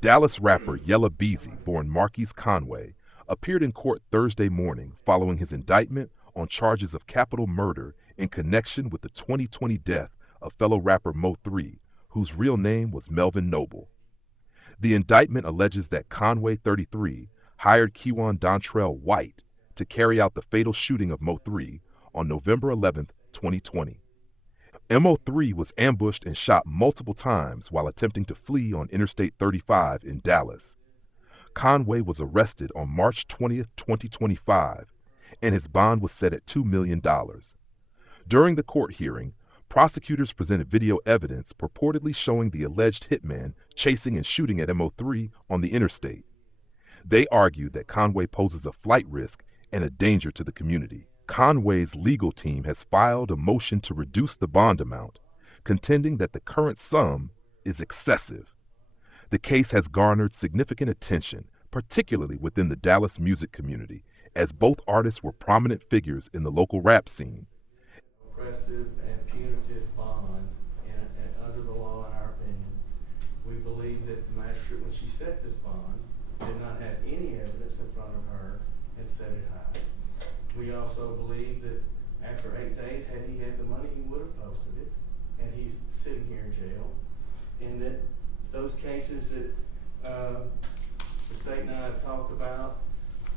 Dallas rapper Yella Beezy, born Markies Conway, appeared in court Thursday morning following his indictment on charges of capital murder in connection with the 2020 death of fellow rapper Mo3, whose real name was Melvin Noble. The indictment alleges that Conway, 33, hired Kewan Dontrell White to carry out the fatal shooting of Mo3 on November 11, 2020. Mo3 was ambushed and shot multiple times while attempting to flee on Interstate 35 in Dallas. Conway was arrested on March 20, 2025, and his bond was set at $2 million. During the court hearing, prosecutors presented video evidence purportedly showing the alleged hitman chasing and shooting at Mo3 on the interstate. They argued that Conway poses a flight risk and a danger to the community. Conway's legal team has filed a motion to reduce the bond amount, contending that the current sum is excessive. The case has garnered significant attention, particularly within the Dallas music community, as both artists were prominent figures in the local rap scene. Oppressive and punitive bond under the law, in our opinion. We believe that the magistrate, when she set this bond, did not have any evidence in front of her and set it high. We also believe that after 8 days, had he had the money, he would have posted it, and he's sitting here in jail. And that those cases that the state and I have talked about,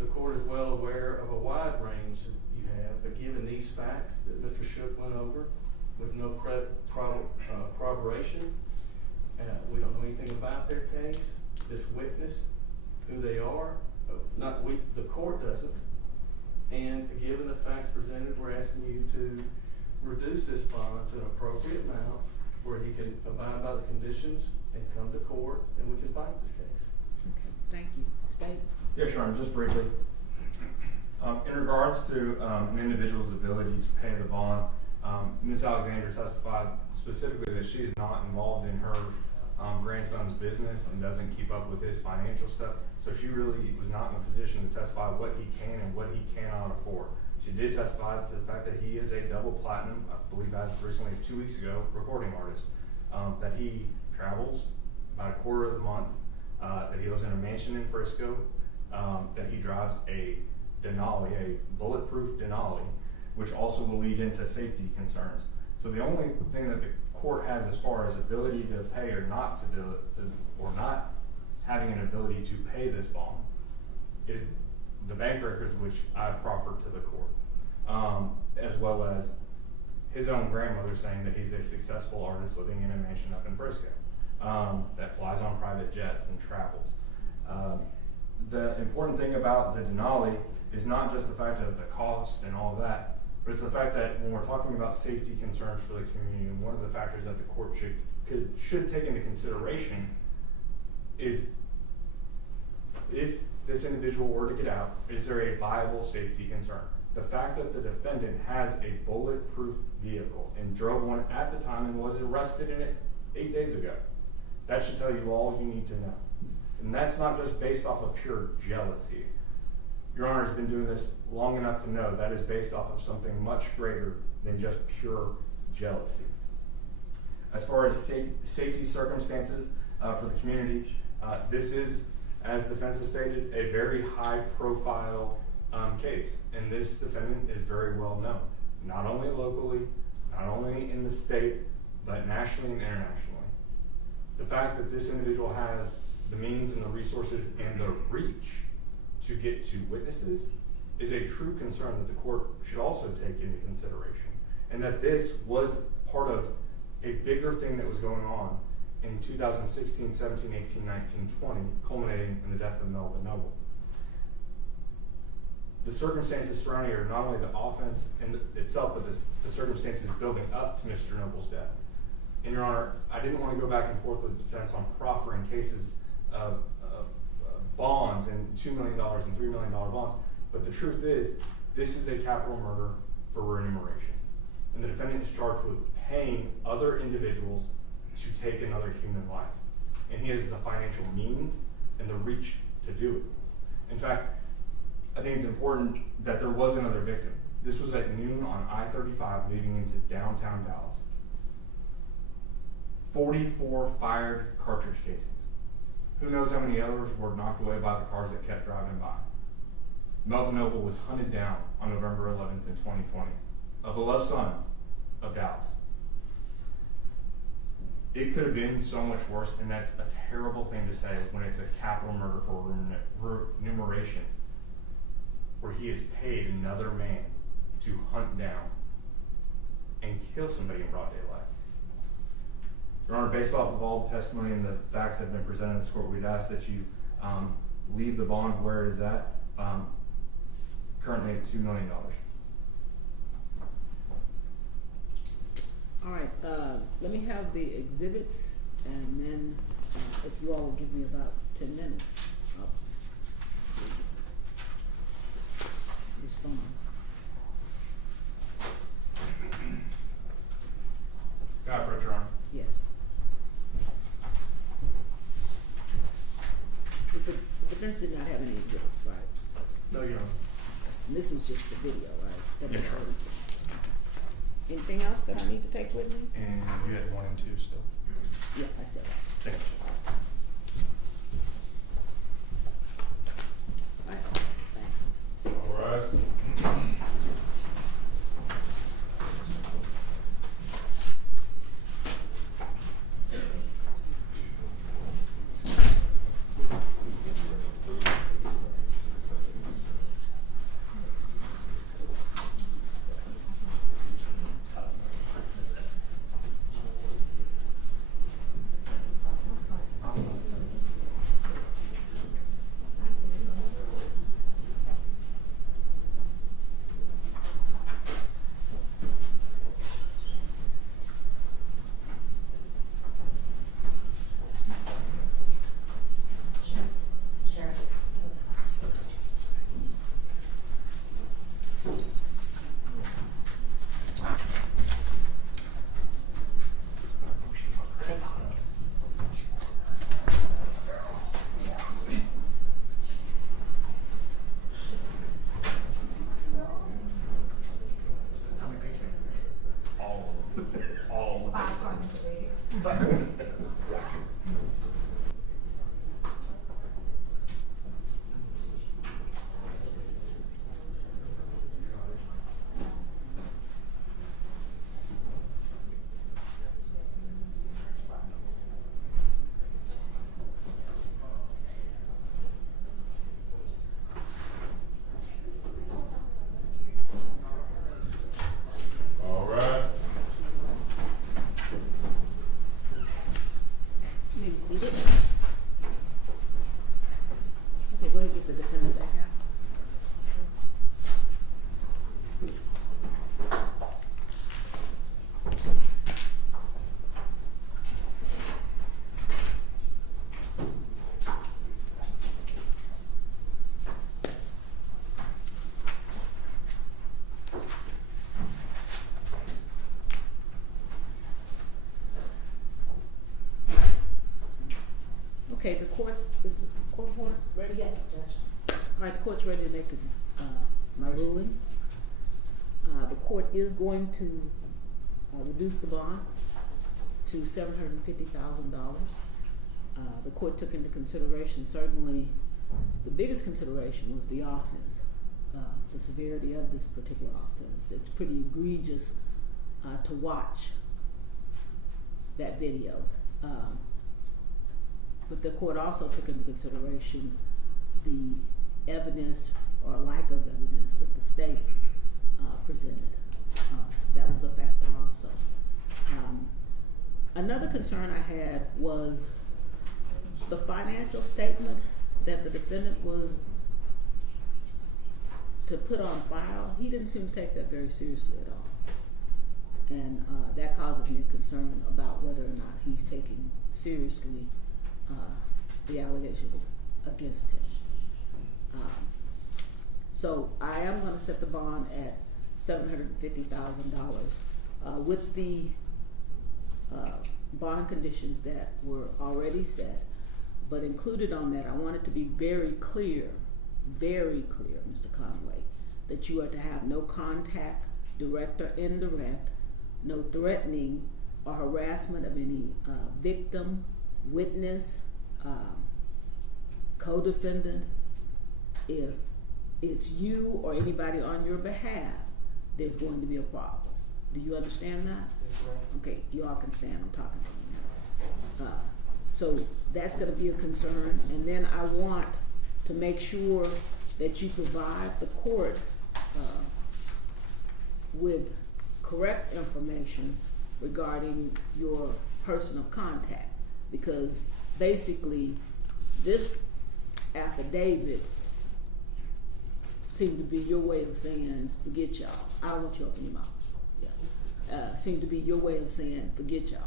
the court is well aware of a wide range that you have, but given these facts that Mr. Shook went over with no corroboration, we don't know anything about their case, this witness, who they are, the court doesn't. And given the facts presented, we're asking you to reduce this bond to an appropriate amount where he can abide by the conditions and come to court and we can fight this case. Okay, thank you. State. Yeah, Your Honor, just briefly. In regards to an individual's ability to pay the bond, Ms. Alexander testified specifically that she is not involved in her grandson's business and doesn't keep up with his financial stuff. So she really was not in a position to testify what he can and what he cannot afford. She did testify to the fact that he is a double platinum, I believe as of recently 2 weeks ago, recording artist, that he travels about a quarter of the month, that he lives in a mansion in Frisco, that he drives a Denali, a bulletproof Denali, which also will lead into safety concerns. So the only thing that the court has as far as ability to pay or not to do it, or not having an ability to pay this bond, is the bank records which I've proffered to the court, as well as his own grandmother saying that he's a successful artist living in a mansion up in Frisco, that flies on private jets and travels. The important thing about the Denali is not just the fact of the cost and all of that, but it's the fact that when we're talking about safety concerns for the community, and one of the factors that the court should take into consideration is, if this individual were to get out, is there a viable safety concern? The fact that the defendant has a bulletproof vehicle and drove one at the time and was arrested in it 8 days ago, that should tell you all you need to know. And that's not just based off of pure jealousy. Your Honor has been doing this long enough to know that is based off of something much greater than just pure jealousy. As far as safety circumstances for the community, this is, as defense has stated, a very high profile case. And this defendant is very well known, not only locally, not only in the state, but nationally and internationally. The fact that this individual has the means and the resources and the reach to get to witnesses is a true concern that the court should also take into consideration. And that this was part of a bigger thing that was going on in 2016, 17, 18, 19, 20, culminating in the death of Melvin Noble. The circumstances surrounding are not only the offense in itself, but the circumstances building up to Mr. Noble's death. And Your Honor, I didn't want to go back and forth with the defense on proffering cases of bonds and $2 million and $3 million bonds, but the truth is, this is a capital murder for remuneration. And the defendant is charged with paying other individuals to take another human life. And he has the financial means and the reach to do it. In fact, I think it's important that there was another victim. This was at noon on I-35 leading into downtown Dallas. 44 fired cartridge casings. Who knows how many others were knocked away by the cars that kept driving by. Melvin Noble was hunted down on November 11th in 2020, a beloved son of Dallas. It could have been so much worse, and that's a terrible thing to say when it's a capital murder for remuneration, where he has paid another man to hunt down and kill somebody in broad daylight. Your Honor, based off of all the testimony and the facts that have been presented in this court, we'd ask that you leave the bond where it is at, currently at $2 million. All right, let me have the exhibits, and then if you all will give me about 10 minutes, I'll respond. Got it, Your Honor. Yes. The defense did not have any exhibits, right? No, Your Honor. And this is just the video, right? That Yes, we sir. already seen. Anything else that I need to take with me? And you had 1 and 2 still. Yeah, I said that. Thank you. All right, thanks. All right. All right. You may be seated. Okay, go ahead and get the defendant back out. Okay, the court, is the court ready? Yes, Judge. All right, the court's ready to make my ruling. The court is going to reduce the bond to $750,000. The court took into consideration, certainly, the biggest consideration was the offense, the severity of this particular offense. It's pretty egregious to watch that video. But the court also took into consideration the evidence or lack of evidence that the state presented. That was a factor also. Another concern I had was the financial statement that the defendant was to put on file. He didn't seem to take that very seriously at all. And that causes me a concern about whether or not he's taking seriously the allegations against him. So I am going to set the bond at $750,000 with the bond conditions that were already set, but included on that, I want it to be very clear, Mr. Conway, that you are to have no contact, direct or indirect, no threatening or harassment of any victim, witness, co-defendant, if it's you or anybody on your behalf, there's going to be a problem. Do you understand that? That's right. Okay, you all can stand, I'm talking to you now. So that's gonna be a concern, and then I want to make sure that you provide the court with correct information regarding your person of contact, because basically this affidavit seemed to be your way of saying, forget y'all. I don't want you open your mouth. Yeah. Seemed to be your way of saying, forget y'all.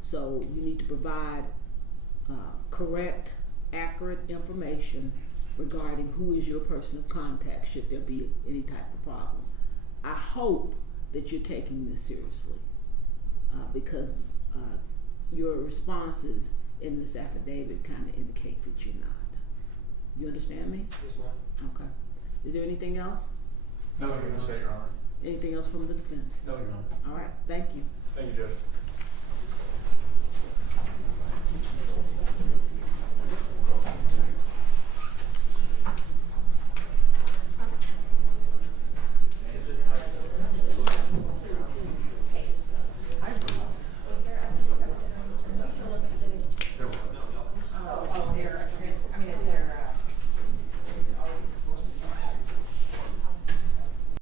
So you need to provide correct, accurate information regarding who is your person of contact should there be any type of problem. I hope that you're taking this seriously because your responses in this affidavit kind of indicate that you're not. You understand me? Yes, ma'am. Okay. Is there anything else? Nothing to say, Your Honor. Anything else from the defense? No, Your Honor. All right, thank you. Thank you, Judge.